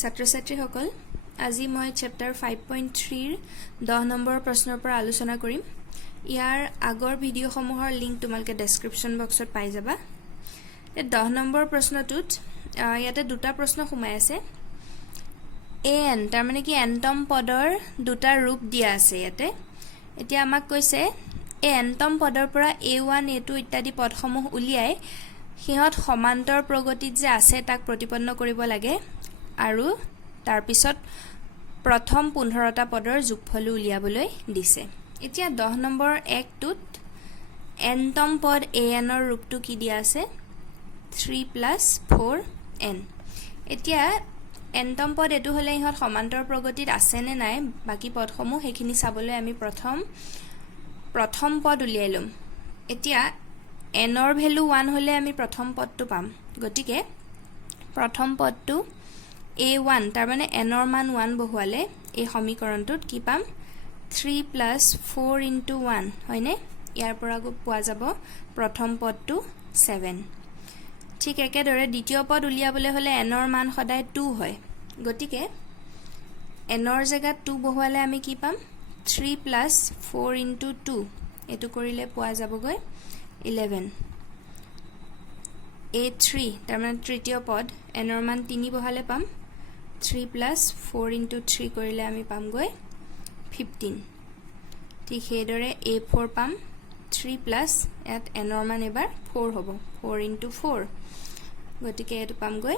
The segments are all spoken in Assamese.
ছাত্ৰ-ছাত্ৰীসকল আজি মই চেপ্টাৰ 5.3 10 নম্বৰ প্ৰশ্নৰ পৰা আলোচনা কৰিম। ইয়াৰ আগৰ ভিডিঅ'সমূহৰ লিংক তোমালোকে ডেসক্ৰিপচন বক্সত পাই যাবা। 10 নম্বৰ প্ৰশ্নটোত ইয়াতে দুটা প্ৰশ্ন সোমাই আছে। an তাৰ মানে কি এনতম পদৰ দুটা ৰূপ দিয়া আছে ইয়াতে। এতিয়া আমাক কৈছে এই এনতম পদৰ পৰা a1 a2 ইত্যাদি পদসমূহ উলিয়াই সিহঁত সমান্তৰ প্ৰগতিত যে আছে তাক প্ৰতিপন্ন কৰিব লাগে আৰু তাৰ পিছত প্ৰথম 15টা পদৰ যোগফল উলিয়াবলৈ দিছে। এতিয়া 10 নম্বৰ 1টোত nতম পদ an ৰ ৰূপটো কি দিয়া আছে 3 + 4n। এতিয়া nতম পদ এটো হলে ইহঁত সমান্তৰ প্ৰগতিত আছে নে নাই বাকি পদসমূহ হেখিনি চাবলৈ আমি প্ৰথম পদ উলিয়াই লম। এতিয়া n ৰ ভ্যালু 1 হলে আমি প্ৰথম পদটো পাম। গতিকে প্ৰথম পদটো a1 তাৰ মানে n ৰ মান 1 বহুৱালে এই সমীকৰণটোত কি পাম 3 + 4 * 1 হয়নে। ইয়াৰ পৰা পোৱা যাব প্ৰথম পদটো 7। ঠিক একেদৰে দ্বিতীয় পদ উলিয়াবলৈ হলে n ৰ মান সদায় 2 হয়। গতিকে n ৰ জায়গাত 2 বহুৱালে আমি কি পাম 3 + 4 * 2 এটো কৰিলে পোৱা যাবগৈ 11। a3 তাৰ মানে তৃতীয় পদ n ৰ মান 3 বহালে পাম 3 + 4 * 3 কৰিলে আমি পামগৈ 15। ঠিক সেইদৰে a4 পাম 3 + ইয়াত n ৰ মান এবাৰ 4 হ'ব 4 * 4 গতিকে এটো পামগৈ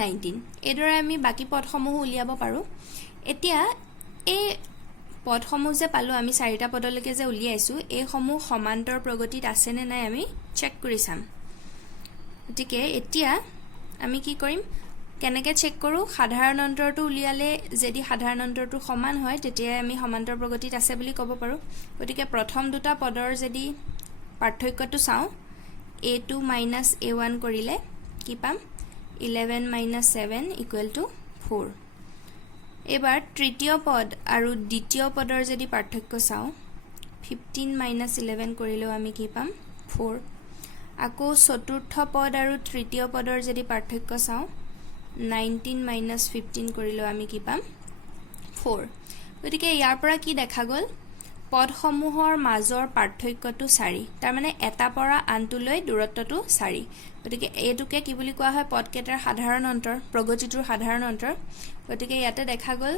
19। এইদৰে আমি বাকি পদসমূহ উলিয়াব পাৰো। এতিয়া এই পদসমূহ যে পালো আমি 4টা পদলৈকে যে উলিয়াইছো এই সমূহ সমান্তৰ প্ৰগতিত আছে নে নাই আমি চেক কৰি চাম। গতিকে এতিয়া আমি কি কৰিম কেনেকৈ চেক কৰো সাধাৰণ অন্তৰটো উলিয়ালে যদি সাধাৰণ অন্তৰটো সমান হয় তেতিয়া আমি সমান্তৰ প্ৰগতিত আছে বুলি ক'ব পাৰো। গতিকে প্ৰথম দুটা পদৰ যদি পাৰ্থক্যটো চাও a2 - a1 কৰিলে কি পাম 11 - 7 = 4। এবাৰ তৃতীয় পদ আৰু দ্বিতীয় পদৰ যদি পাৰ্থক্য চাও 15 - 11 কৰিলেও আমি কি পাম 4। আকৌ চতুৰ্থ পদ আৰু তৃতীয় পদৰ যদি পাৰ্থক্য চাও 19 - 15 কৰিলেও আমি কি পাম 4। গতিকে ইয়াৰ পৰা কি দেখা গল পদসমূহৰ মাজৰ পাৰ্থক্যটো 4 তাৰ মানে এটা পৰা আনটোলৈ দূৰত্বটো 4। গতিকে এইটোকে কি বুলি কোৱা হয় পদকেইটাৰ সাধাৰণ অন্তৰ প্ৰগতিটোৰ সাধাৰণ অন্তৰ। গতিকে ইয়াতে দেখা গল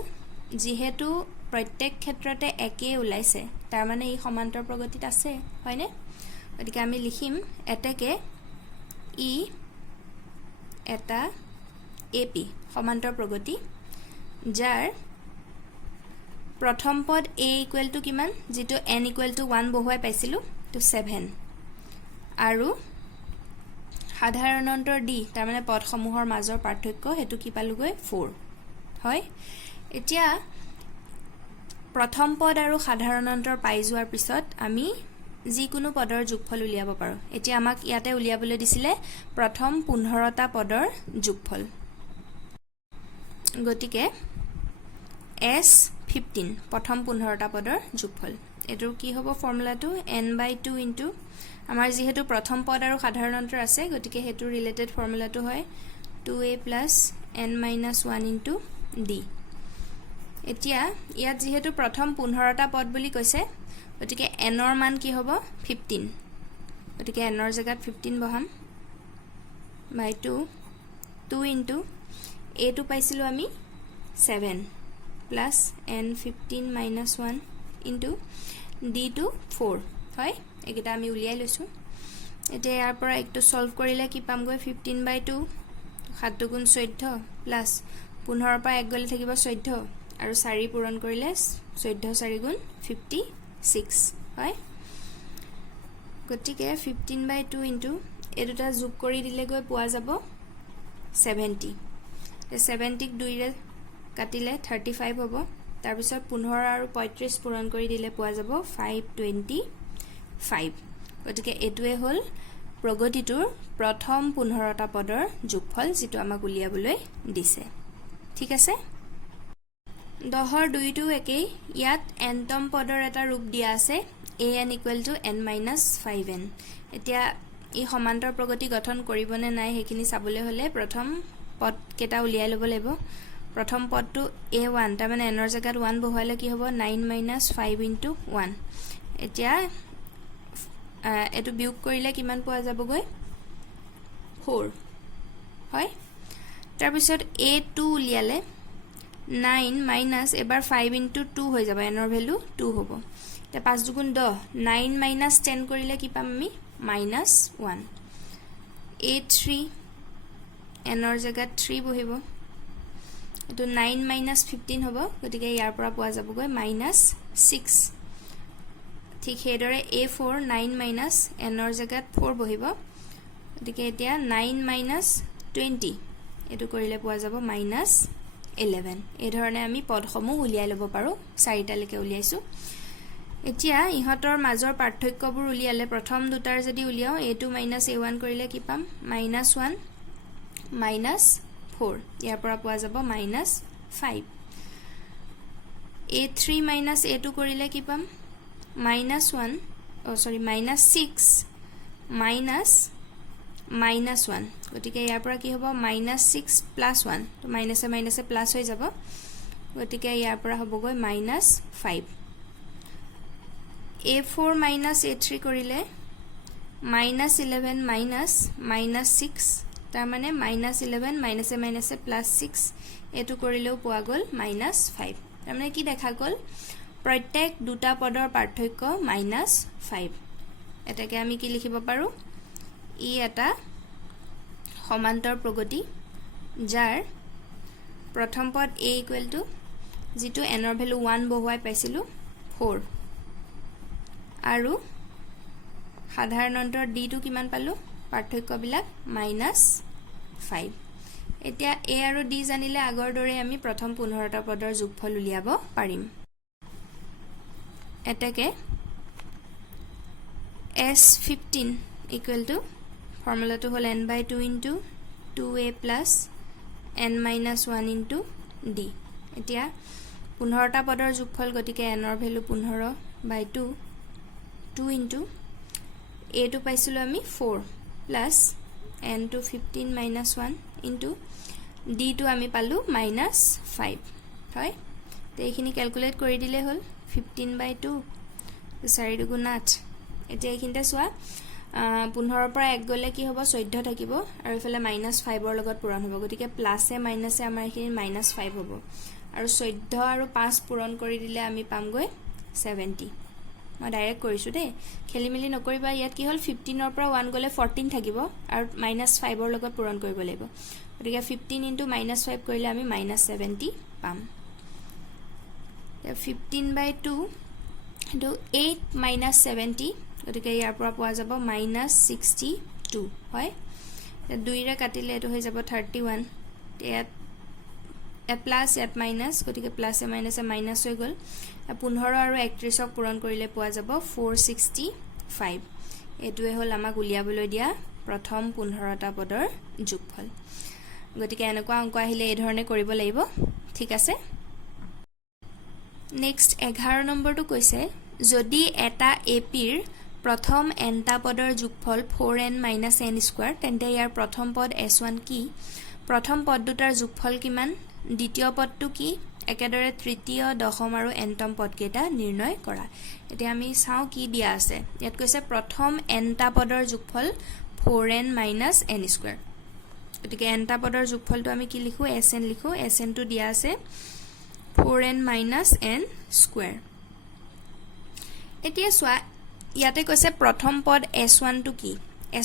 যিহেতু প্ৰত্যেক ক্ষেত্ৰতে একেই ওলাইছে তাৰ মানে ই সমান্তৰ প্ৰগতিত আছে হয়নে। গতিকে আমি লিখিম এতেকে ই এটা AP সমান্তৰ প্ৰগতি যাৰ প্ৰথম পদ a = কিমান যেটো n = 1 বহুৱাই পাইছিলো তো 7 আৰু সাধাৰণ অন্তৰ d তাৰ মানে পদসমূহৰ মাজৰ পাৰ্থক্য হেতু কি পালুগৈ 4 হয়। এতিয়া প্ৰথম পদ আৰু সাধাৰণ অন্তৰ পাই যোৱাৰ পিছত আমি যিকোনো পদৰ যোগফল উলিয়াব পাৰো। এতিয়া আমাক ইয়াতে উলিয়াবলৈ দিছিলে প্ৰথম 15টা পদৰ যোগফল। গতিকে s15 প্ৰথম 15টা পদৰ যোগফল এটো কি হ'ব ফৰ্মুলাটো n/2 আমাৰ যেহেতু প্ৰথম পদ আৰু সাধাৰণ অন্তৰ আছে গতিকে হেতু ৰিলেটেড ফৰ্মুলাটো হয় 2a + n - 1 * d। এতিয়া ইয়াত যেহেতু প্ৰথম 15টা পদ বুলি কৈছে গতিকে n ৰ মান কি হ'ব 15। গতিকে n ৰ জায়গাত 15 বহাম / 2 a টো পাইছিলো আমি 7 + n 15 - 1 * d টো 4 হয়। একেটা আমি উলিয়াই লৈছো। এতিয়া ইয়াৰ পৰা একটো সলভ কৰিলে কি পামগৈ 15/2 7 * 2 = 14 প্লাস 15 পৰা 1 গলে থাকিব 14 আৰু 4 পূৰণ কৰিলে 14 4 * 56 হয়। গতিকে 15/2 এই দুটা যোগ কৰি দিলে গৈ পোৱা যাব 70। 70 ক 2 ৰে কাটিলে 35 হ'ব। তাৰ পিছত 15 আৰু 35 পূৰণ কৰি দিলে পোৱা যাব 525। গতিকে এটোৱে হল প্ৰগতিটোৰ প্ৰথম 15টা পদৰ যোগফল যেটো আমাক উলিয়াবলৈ দিছে। ঠিক আছে 10ৰ 2টো একেই ইয়াত nতম পদৰ এটা ৰূপ দিয়া আছে an = n - 5n। এতিয়া ই সমান্তৰ প্ৰগতি গঠন কৰিবনে নাই হেখিনি চাবলৈ হলে প্ৰথম পদ কেটা উলিয়াই লব লাগিব প্ৰথম পদটো a1 তাৰ মানে n ৰ জাগাত 1 বহালে কি হ'ব 9 - 5 * 1 এতিয়া এটো বিয়োগ কৰিলে কিমান পোৱা যাবগৈ 4 হয় তাৰ পিছত a2 উলিয়ালে 9 - এবাৰ 5 * 2 হৈ যাব n ৰ ভ্যালু 2 হ'ব তে 5 * 2 = 10 9 - 10 কৰিলে কি পাম আমি -1 a3 n ৰ জাগাত 3 বহিব এটো 9 - 15 হ'ব গতিকে ইয়াৰ পৰা পোৱা যাবগৈ -6 ঠিক হেদৰে a4 9 - n ৰ জাগাত 4 বহিব গতিকে এতিয়া 9 - 20 এটো কৰিলে পোৱা যাব -11 এই ধৰণে আমি পদসমূহ উলিয়াই লব পাৰো চাৰিটা লৈকে উলিয়াইছো এতিয়া ইহতৰ মাজৰ পাৰ্থক্যবোৰ উলিয়ালে প্ৰথম দুটাৰ যদি উলিয়াও a2 - a1 কৰিলে কি পাম -1 -4 ইয়াৰ পৰা পোৱা যাব -5 a3 - a2 কৰিলে কি পাম -6 -1 গতিকে ইয়াৰ পৰা কি হ'ব -6 + 1 তো মাইনাসে মাইনাসে প্লাস হৈ যাব গতিকে ইয়াৰ পৰা হ'বগৈ -5 a4 - a3 কৰিলে -11 -6 তাৰ মানে -11 মাইনাসে মাইনাসে +6 এটো কৰিলেও পোৱা গল -5 তাৰ মানে কি দেখা গল প্ৰত্যেক দুটা পদৰ পাৰ্থক্য -5 এটাকে আমি কি লিখিব পাৰো ই এটা সমান্তৰ প্ৰগতি যাৰ প্ৰথম পদ a = যেটো n ৰ ভ্যালু 1 বহুৱাই পাইছিলো 4 আৰু সাধাৰণ অন্তৰ d টো কিমান পালো পাৰ্থক্য বিলাক -5 এতিয়া a আৰু d জানিলে আগৰ দৰে আমি প্ৰথম 15টা পদৰ যোগফল উলিয়াব পাৰিম এটাকে s15 = ফৰ্মুলাটো হল n/2 * 2a + n - 1 * d এতিয়া 15টা পদৰ যোগফল গতিকে n ৰ ভ্যালু 15/2 2 * a টো পাইছিলো আমি 4 + n to 15 - 1 * d টো আমি পালো -5 হয় তে এইখিনি ক্যালকুলেট কৰি দিলে হল 15/2 4 * 2 = 8 এতিয়া এইখিনতে চোৱা 15 পৰা 1 গলে কি হ'ব 14 থাকিব আৰু ইফালে -5 ৰ লগত পূৰণ হ'ব গতিকে প্লাসে মাইনাসে আমাৰ এইখিনি -5 হ'ব আৰু 14 আৰু 5 পূৰণ কৰি দিলে আমি পামগৈ 70 মই ডাইৰেক্ট কৰিছো দে খেলিমেলি নকৰিবা ইয়াত কি হল 15 ৰ পৰা 1 গলে 14 থাকিব আৰু -5 ৰ লগত পূৰণ কৰিব লাগিব গতিকে 15 * -5 কৰিলে আমি -70 পাম 15/2 এটো 8 - 70 গতিকে ইয়াৰ পৰা পোৱা যাব -62 হয় 2 ৰে কাটিলে এটো হৈ যাব 31 ইয়াত প্লাস ইয়াত মাইনাস গতিকে প্লাসে মাইনাসে মাইনাস হৈ গল 15 আৰু 31ক পূৰণ কৰিলে পোৱা যাব 465 এটোৱে হল আমাক উলিয়াবলৈ দিয়া প্ৰথম 15টা পদৰ যোগফল গতিকে এনেকুৱা অংক আহিলে এই ধৰণে কৰিব লাগিব ঠিক আছে নেক্সট 11 নম্বৰটো কৈছে যদি এটা এপিৰ প্ৰথম nটা পদৰ যোগফল 4n - n² তেন্তে ইয়াৰ প্ৰথম পদ s1 কি প্ৰথম পদ দুটাৰ যোগফল কিমান দ্বিতীয় পদটো কি একেদৰে তৃতীয় দশম আৰু nতম পদ কেটা নিৰ্ণয় কৰা এতিয়া আমি চাও কি দিয়া আছে ইয়াত কৈছে প্ৰথম nটা পদৰ যোগফল 4n - n² গতিকে nটা পদৰ যোগফলটো আমি কি লিখো sn লিখো sn টো দিয়া আছে 4n - n²। এতিয়া সোয়া ইয়াতে কৈছে প্ৰথম পদ s1 টো কি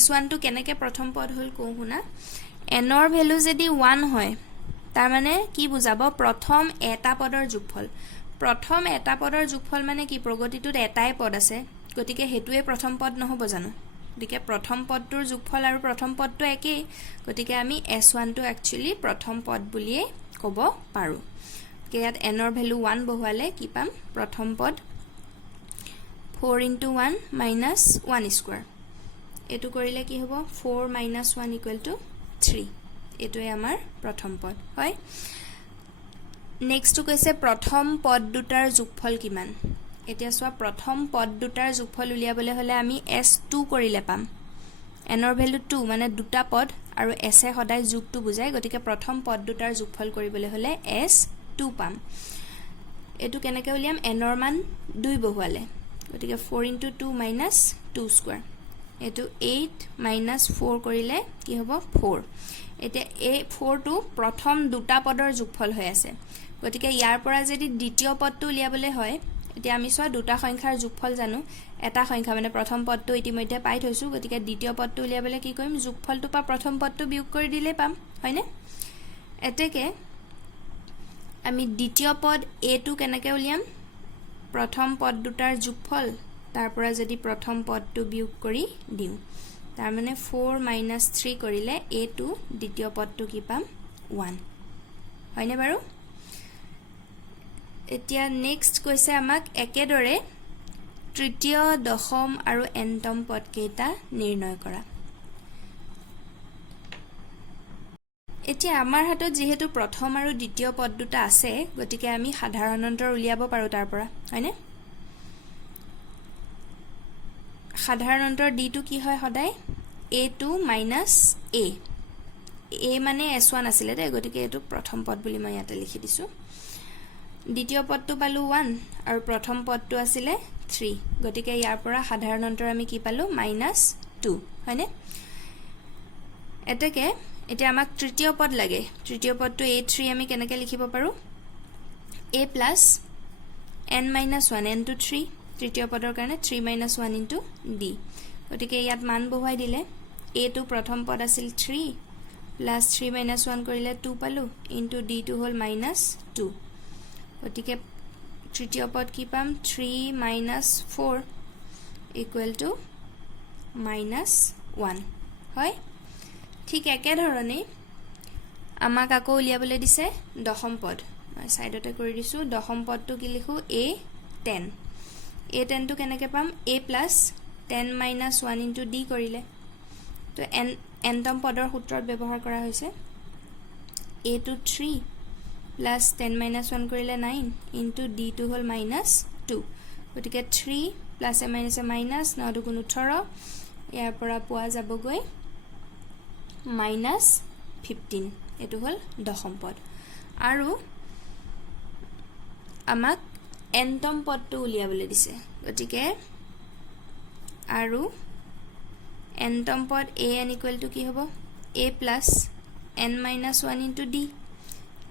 s1 টো কেনেকে প্ৰথম পদ হল কও শুনা n ৰ ভ্যালু যদি 1 হয় তাৰ মানে কি বুজাব প্ৰথম এটা পদৰ যোগফল প্ৰথম এটা পদৰ যোগফল মানে কি প্ৰগতিটোত এটাই পদ আছে গতিকে হেতুৱে প্ৰথম পদ নহব জানো গতিকে প্ৰথম পদটোৰ যোগফল আৰু প্ৰথম পদটো একেই গতিকে আমি s1 টো একচুয়ালি প্ৰথম পদ বুলিয়ে কব পাৰো ইয়াত n ৰ ভ্যালু 1 বহুৱালে কি পাম প্ৰথম পদ 4 * 1 - 1² এটো কৰিলে কি হ'ব 4 - 1 = 3 এটোৱে আমাৰ প্ৰথম পদ হয় নেক্সটটো কৈছে প্ৰথম পদ দুটাৰ যোগফল কিমান এতিয়া সোয়া প্ৰথম পদ দুটাৰ যোগফল উলিয়াবলৈ হলে আমি s2 কৰিলে পাম n ৰ ভ্যালু 2 মানে দুটা পদ আৰু s এ সদায় যোগটো বুজায় গতিকে প্ৰথম পদ দুটাৰ যোগফল কৰিবলৈ হলে s2 পাম এটো কেনেকৈ উলিয়াম n ৰ মান 2 বহুৱালে গতিকে 4 * 2 - 2 স্কয়াৰ এটো 8 - 4 কৰিলে কি হ'ব 4 এতিয়া এই 4 টো প্ৰথম দুটা পদৰ যোগফল হৈ আছে গতিকে ইয়াৰ পৰা যদি দ্বিতীয় পদটো উলিয়াবলৈ হয় এতিয়া আমি সব দুটা সংখ্যাৰ যোগফল জানো এটা সংখ্যা মানে প্ৰথম পদটো ইতিমধ্যে পাই থৈছো গতিকে দ্বিতীয় পদটো উলিয়াবলৈ কি কৰিম যোগফলটো পা প্ৰথম পদটো বিয়োগ কৰি দিলে পাম হয়নে এতেকে আমি দ্বিতীয় পদ a টো কেনেকৈ উলিয়াম প্ৰথম পদ দুটাৰ যোগফল তাৰ পৰা যদি প্ৰথম পদটো বিয়োগ কৰি দিও তাৰ মানে 4 - 3 কৰিলে a টো দ্বিতীয় পদটো কি পাম 1 হয়নে বাৰু এতিয়া নেক্সট কৈছে আমাক একেদৰে তৃতীয় দশম আৰু এনতম পদ কেইটা নিৰ্ণয় কৰা এতিয়া আমাৰ হাতত যেহেতু প্ৰথম আৰু দ্বিতীয় পদ দুটা আছে গতিকে আমি সাধাৰণ অন্তৰ উলিয়াব পাৰো তাৰ পৰা হয়নে সাধাৰণ অন্তৰ d টো কি হয় সদায় a2 - a a মানে s1 আছিল দে গতিকে এটো প্ৰথম পদ বুলি মই ইয়াতে লিখি দিছো দ্বিতীয় পদটো পালো 1 আৰু প্ৰথম পদটো আছিল 3 গতিকে ইয়াৰ পৰা সাধাৰণ অন্তৰ আমি কি পালো -2 হয়নে এতেকে এতিয়া আমাক তৃতীয় পদ লাগে তৃতীয় পদটো a3 আমি কেনেকৈ লিখিব পাৰো a + n - 1 n to 3 তৃতীয় পদৰ কাৰণে 3 - 1 into d গতিকে ইয়াত মান বহুৱাই দিলে a টো প্ৰথম পদ আছিল 3 + 3 - 1 কৰিলে 2 পালো into d টো হল -2 গতিকে তৃতীয় পদ কি পাম 3 - 4 = -1 হয় ঠিক একে ধৰণে আমাক আকৌ উলিয়াবলৈ দিছে দশম পদ মই সাইডতে কৰি দিছো দশম পদটো কি লিখো a10 a10 টো কেনেকৈ পাম a + 10 - 1 into d কৰিলে তো nতম পদৰ সূত্ৰত ব্যৱহাৰ কৰা হৈছে a টো 3 + 10 - 1 কৰিলে 9 into d টো হল -2 গতিকে 3 + - 9 2 * 18 ইয়াৰ পৰা পোৱা যাবগৈ -15 এটো হল দশম পদ আৰু আমাক nতম পদটো উলিয়াবলৈ দিছে গতিকে আৰু nতম পদ an = কি হ'ব a + n - 1 into d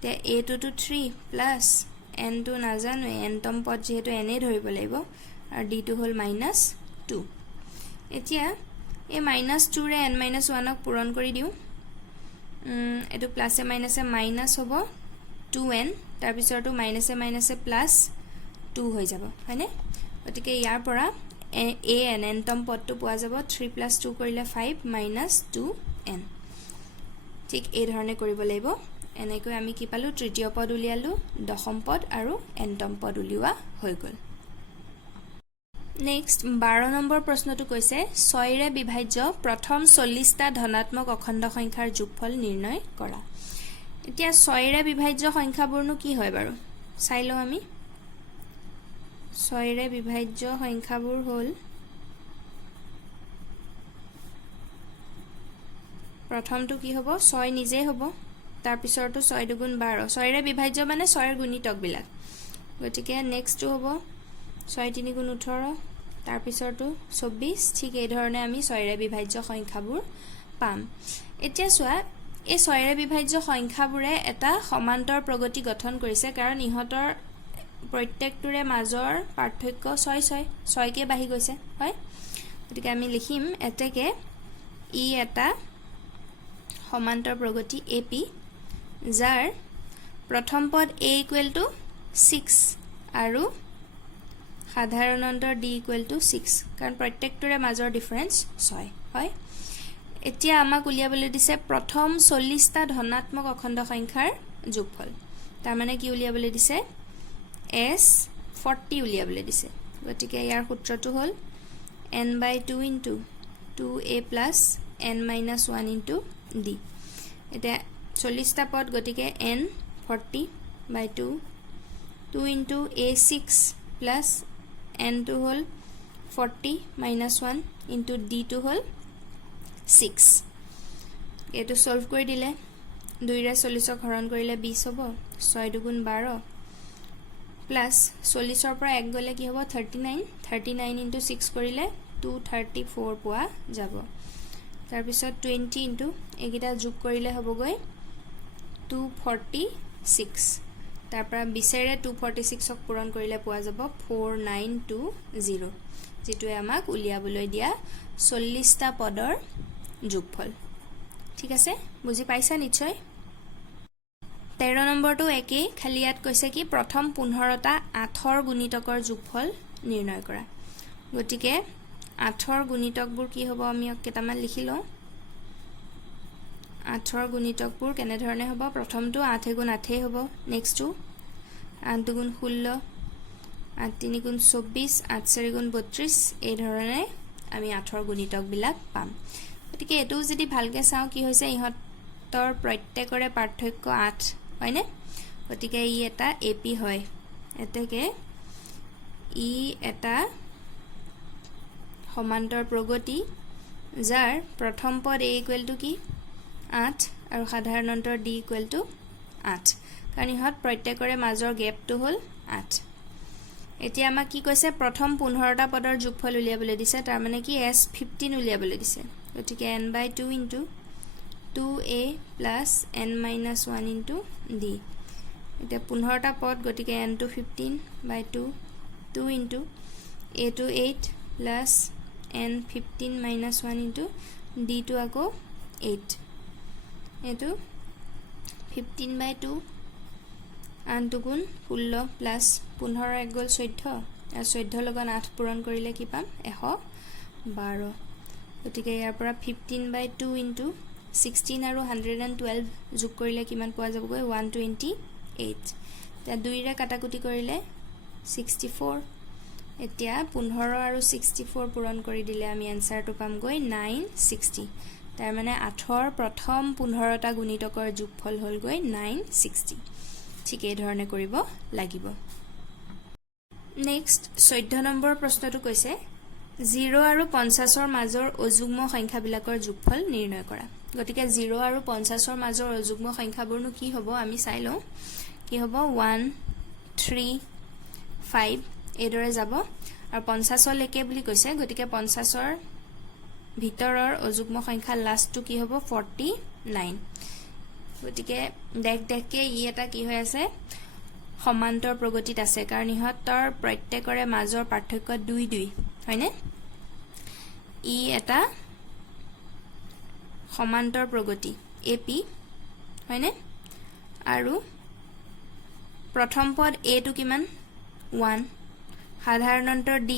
তে a টো 3 + n টো নাজানো nতম পদ যেহেতু n ধৰিব লাগিব আৰু d টো হল -2 এতিয়া এই -2 ৰে n - 1ক পূৰণ কৰি দিও এটো প্লাসে মাইনাসে মাইনাস হ'ব 2n তাৰ পিছৰটো মাইনাসে মাইনাসে +2 হৈ যাব হয়নে গতিকে ইয়াৰ পৰা an nতম পদটো পোৱা যাব 3 + 2 কৰিলে 5 - 2n ঠিক এই ধৰণে কৰিব লাগিব এনেকৈ আমি কি পালো তৃতীয় পদ উলিয়ালো দশম পদ আৰু nতম পদ উলিওৱা হৈ গল নেক্সট 12 নম্বৰ প্ৰশ্নটো কৈছে 6 ৰে বিভাজ্য প্ৰথম 40টা ধনাত্মক অখণ্ড সংখ্যাৰ যোগফল নিৰ্ণয় কৰা এতিয়া 6 ৰে বিভাজ্য সংখ্যাবোৰনো কি হয় বাৰু চাই লও আমি 6 ৰে বিভাজ্য সংখ্যাবোৰ হল প্ৰথমটো কি হ'ব 6 নিজে হ'ব তাৰ পিছৰটো 6 * 2 = 12 6 ৰে বিভাজ্য মানে 6 ৰ গুণিতক বিলাক গতিকে নেক্সটটো হ'ব 6 × 3 = 18 তাৰ পিছৰটো 24 ঠিক এই ধৰণে আমি 6 ৰে বিভাজ্য সংখ্যাবোৰ পাম এতিয়া চোৱা এই 6 ৰে বিভাজ্য সংখ্যাবোৰে এটা সমান্তৰ প্ৰগতি গঠন কৰিছে কাৰণ ইহতৰ প্ৰত্যেকটোৰে মাজৰ পাৰ্থক্য 6 কে বাঢ়ি গৈছে হয় গতিকে আমি লিখিম এতেকে ই এটা সমান্তৰ প্ৰগতি AP যাৰ প্ৰথম পদ a = 6 আৰু সাধাৰণ অন্তৰ d = 6 কাৰণ প্ৰত্যেকটোৰে মাজৰ ডিফাৰেন্স 6 হয় এতিয়া আমাক উলিয়াবলৈ দিছে প্ৰথম 40টা ধনাত্মক অখণ্ড সংখ্যাৰ যোগফল তাৰ মানে কি উলিয়াবলৈ দিছে s40 উলিয়াবলৈ দিছে গতিকে ইয়াৰ সূত্ৰটো হ'ল n/2 * 2a + n - 1 into d এটা 40টা পদ গতিকে n 40/2 2 into a6 plus n to whole 40 minus 1 into d to whole 6 এইটো সলভ কৰি দিলে 2 ৰে 40ক হৰণ কৰিলে 20 হ'ব 6 দুগুণ 12 প্লাস 40ৰ পৰা 1 গলে কি হ'ব 39 ইনটু 6 কৰিলে 234 পোৱা যাব তাৰ পিছত 20 ইনটু একিটা যোগ কৰিলে হ'বগৈ 246 তাৰ পৰা 20 ৰে 246ক পূৰণ কৰিলে পোৱা যাব 4920 যেটোৱে আমাক উলিয়াবলৈ দিয়া 40টা পদৰ যোগফল ঠিক আছে বুজি পাইছা নিশ্চয় 13 নম্বৰটো একেই খালি ইয়াত কৈছে কি প্ৰথম 15টা 8ৰ গুণিতকৰ যোগফল নিৰ্ণয় কৰা গতিকে 8ৰ গুণিতকবোৰ কি হ'ব আমি কেটামান লিখি লওঁ 8ৰ গুণিতকবোৰ কেনে ধৰণে হ'ব প্ৰথমটো 8 গুণ 8 হ'ব নেক্সটটো 8 দুগুণ 16 8 3 গুণ 24 8 4 গুণ 32 এই ধৰণে আমি 8ৰ গুণিতক বিলাক পাম গতিকে এটো যদি ভালকে চাও কি হৈছে ইহতৰ প্ৰত্যেকৰে পাৰ্থক্য 8 হয়নে গতিকে ই এটা এপি হয় এতেকে ই এটা সমান্তৰ প্ৰগতি যাৰ প্ৰথম পদ a ইকুৱেল টু কি 8 আৰু সাধাৰণ অন্তৰ d ইকুৱেল টু 8 কাৰণ ইহত প্ৰত্যেকৰে মাজৰ গ্যাপটো হ'ল 8 এতিয়া আমাক কি কৈছে প্ৰথম 15টা পদৰ যোগফল উলিয়াবলৈ দিছে তাৰ মানে কি s15 উলিয়াবলৈ দিছে গতিকে n/2 into 2a plus n-1 into d এটা 15টা পদ গতিকে n to 15/2 2 into a to 8 plus n 15 minus 1 into d to আকৌ 8 এটো 15/2 8 দুগুণ 16 plus 15 এক গল 14 আৰু 14 লগত 8 পূৰণ কৰিলে কি পাম 112 গতিকে ইয়াৰ পৰা 15/2 into 16 আৰু 112 যোগ কৰিলে কিমান পোৱা যাবগৈ 128 তা 2 ৰে কাটাকুটি কৰিলে 64 এতিয়া 15 আৰু 64 পূৰণ কৰি দিলে আমি আনসাৰটো পামগৈ 960 তাৰ মানে 8ৰ প্ৰথম 15টা গুণিতকৰ যোগফল হ'লগৈ 960 ঠিক এই ধৰণে কৰিব লাগিব নেক্সট 14 নম্বৰ প্ৰশ্নটো কৈছে 0 আৰু 50ৰ মাজৰ অযুগ্ম সংখ্যাবিলাকৰ যোগফল নিৰ্ণয় কৰা গতিকে 0 আৰু 50ৰ মাজৰ অযুগ্ম সংখ্যাবোৰনো কি হ'ব আমি চাই লওঁ কি হ'ব 1 3 5 এদৰে যাব আৰু 50 লৈকে বুলি কৈছে গতিকে 50ৰ ভিতৰৰ অযুগ্ম সংখ্যা লাষ্টটো কি হ'ব 49 গতিকে দেখকে ই এটা কি হৈ আছে সমান্তৰ প্ৰগতিত আছে কাৰণ ইহতৰ প্ৰত্যেকৰে মাজৰ পাৰ্থক্য 2 2 হয়নে ই এটা সমান্তৰ প্ৰগতি এপি হয়নে আৰু প্ৰথম পদ a টো কিমান 1 সাধাৰণ অন্তৰ d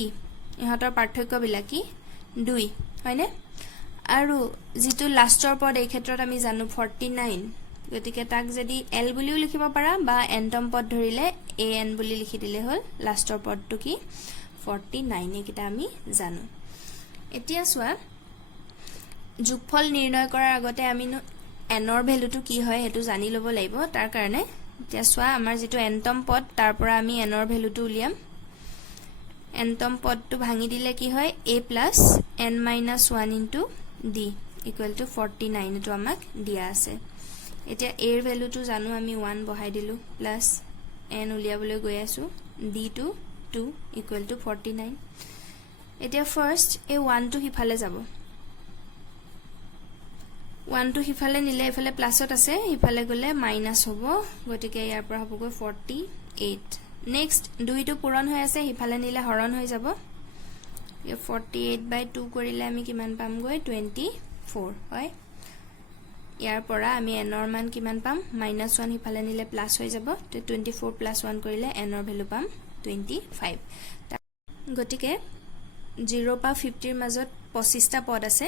ইহতৰ পাৰ্থক্য বিলাক কি 2 হয়নে আৰু যেটো লাষ্টৰ পদ এই ক্ষেত্ৰত আমি জানো 49 গতিকে তাক যদি l বুলিও লিখিব পাৰা বা nতম পদ ধৰিলে an বুলি লিখি দিলে হ'ল লাষ্টৰ পদটো কি 49 একিটা আমি জানো এতিয়া সোৱা যোগফল নিৰ্ণয় কৰাৰ আগতে আমি nৰ ভ্যালুটো কি হয় হেতু জানি লব লাগিব তাৰ কাৰণে এতিয়া সোৱা আমাৰ যেটো nতম পদ তাৰ পৰা আমি nৰ ভ্যালুটো উলিয়াম nতম পদটো ভাঙি দিলে কি হয় a plus n-1 into d equal to 49 এটো আমাক দিয়া আছে এতিয়া a এৰ ভ্যালুটো জানো আমি 1 বহাই দিলু প্লাস n উলিয়াবলৈ গৈ আছো d to 2 equal to 49 এতিয়া ফাৰ্স্ট এই 1 টো হিফালে যাব 1 টো হিফালে নিলে ইফালে প্লাসত আছে হিফালে গলে মাইনাস হ'ব গতিকে ইয়াৰ পৰা হ'বগৈ 48 নেক্সট 2 টো পূৰণ হৈ আছে হিফালে নিলে হৰণ হৈ যাব 48/2 কৰিলে আমি কিমান পামগৈ 24 হয় ইয়াৰ পৰা আমি n ৰ মান কিমান পাম -1 হিফালে নিলে প্লাস হৈ যাব তে 24 + 1 কৰিলে n ৰ ভ্যালু পাম 25 গতিকে 0 পা 50 ৰ মাজত 25টা পদ আছে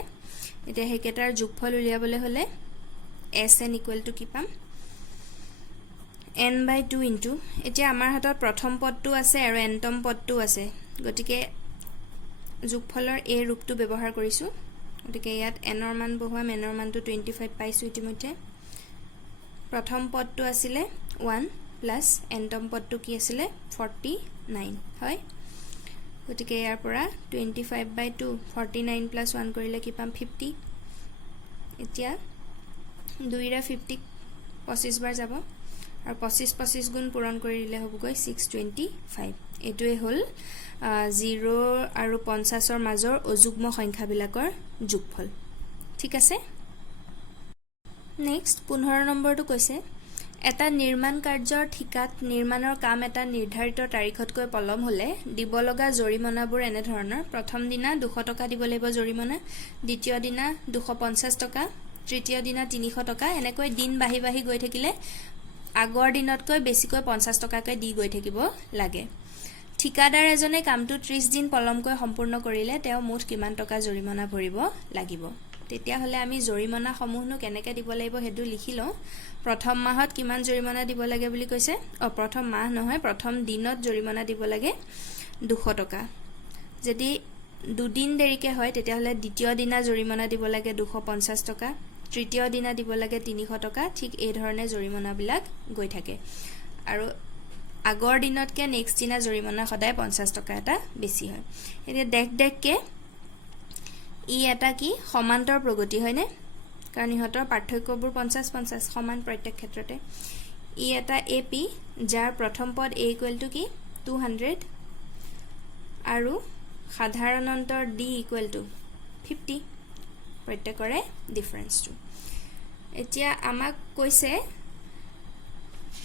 এতিয়া হেকেটাৰ যোগফল উলিয়াবলৈ হলে sn = কি পাম n/2 ইনটু এতিয়া আমাৰ হাতত প্ৰথম পদটো আছে আৰু nতম পদটো আছে গতিকে যোগফলৰ a ৰূপটো ব্যৱহাৰ কৰিছো গতিকে ইয়াত n ৰ মান বহুৱাম n ৰ মানটো 25 পাইছো ইতিমধ্যে প্ৰথম পদটো আছিল 1 প্লাস nতম পদটো কি আছিল 49 হয় গতিকে ইয়াৰ পৰা 25/2 49 + 1 কৰিলে কি পাম 50 এতিয়া 2 50 25 বাৰ যাব আৰু 25 25 গুণ পূৰণ কৰি দিলে হ'বগৈ 625 এটোৱে হ'ল 0 আৰু 50 ৰ মাজৰ অযুগ্ম সংখ্যাবিলাকৰ যোগফল ঠিক আছে নেক্সট 15 নম্বৰটো কৈছে এটা নিৰ্মাণ কাৰ্যৰ ঠিকাত নিৰ্মাণৰ কাম এটা নিৰ্ধাৰিত তাৰিখতকৈ পলম হলে দিব লগা জৰিমনাবোৰ এনে ধৰণৰ প্ৰথম দিনা 200 টকা দিব লাগিব জৰিমনা দ্বিতীয় দিনা 250 টকা তৃতীয় দিনা 300 টকা এনেকৈ দিন বাহি বাহি গৈ থাকিলে আগৰ দিনতকৈ বেছিকৈ 50 টকাকৈ দি গৈ থাকিব লাগে ঠিকাদাৰ এজনে কামটো 30 দিন পলমকৈ সম্পূৰ্ণ কৰিলে তেওঁ মুঠ কিমান টকা জৰিমনা ভৰিব লাগিব তেতিয়া হলে আমি জৰিমনা সমূহনো কেনেকৈ দিব লাগিব হেতু লিখি লওঁ প্ৰথম মাহত কিমান জৰিমনা দিব লাগে বুলি কৈছে প্ৰথম মাহ নহয় প্ৰথম দিনত জৰিমনা দিব লাগে 200 টকা যদি দুদিন দেৰিকে হয় তেতিয়া হলে দ্বিতীয় দিনা জৰিমনা দিব লাগে 250 টকা তৃতীয় দিনা দিব লাগে 300 টকা ঠিক এই ধৰণে জৰিমনাবিলাক গৈ থাকে আৰু আগৰ দিনতকে নেক্সট দিনা জৰিমনা সদায় 50 টকা এটা বেছি হয় এতিয়া দেখকে ই এটা কি সমান্তৰ প্ৰগতি হয়নে কাৰণ ইহঁতৰ পাৰ্থক্যবোৰ 50 50 সমান প্ৰত্যেক ক্ষেত্ৰতে ই এটা এপি যাৰ প্ৰথম পদ a = কি 200 আৰু সাধাৰণ অন্তৰ d = 50 প্ৰত্যেকৰে ডিফাৰেন্সটো এতিয়া আমাক কৈছে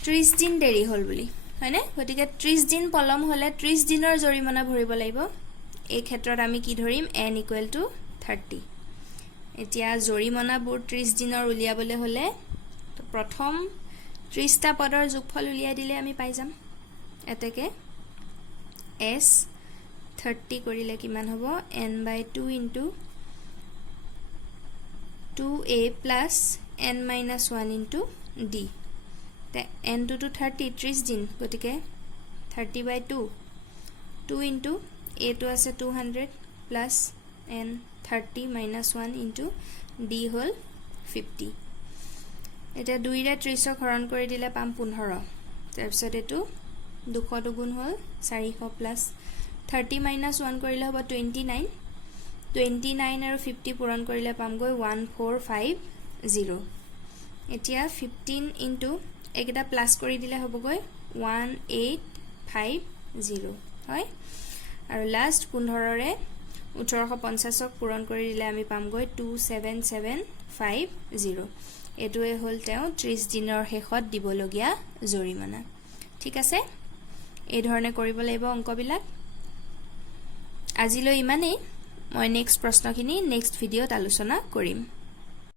30 দিন দেৰি হল বুলি হয়নে গতিকে 30 দিন পলম হলে 30 দিনৰ জৰিমনা ভৰিব লাগিব এই ক্ষেত্ৰত আমি কি ধৰিম n = 30 এতিয়া জৰিমনাবোৰ 30 দিনৰ উলিয়াবলৈ হলে প্ৰথম 30টা পদৰ যোগফল উলিয়াই দিলে আমি পাই যাম এতেকে s 30 কৰিলে কিমান হ'ব n/2 * 2a + n - 1 * d তে n to 30 দিন গতিকে 30/2 2 * a to আছে 200 plus n 30 - 1 * d হল 50 এটা 2 ৰে 30 হৰণ কৰি দিলে পাম 15 তাৰ পিছত এটো 200 দুগুণ হল 400 plus 30 - 1 কৰিলে হ'ব 29 29 আৰু 50 পূৰণ কৰিলে পামগৈ 1450 এতিয়া 15 * একেটা প্লাস কৰি দিলে হ'বগৈ 1850 হয় আৰু লাষ্ট 15 ৰে 1850ক পূৰণ কৰি দিলে আমি পামগৈ 27750 এটোৱে হল তেওঁ 30 দিনৰ শেষত দিবলগীয়া জৰিমনা ঠিক আছে এই ধৰণে কৰিব লাগিব অংকবিলাক আজিলৈ ইমানেই মই নেক্সট প্ৰশ্নখিনি নেক্সট ভিডিঅত আলোচনা কৰিম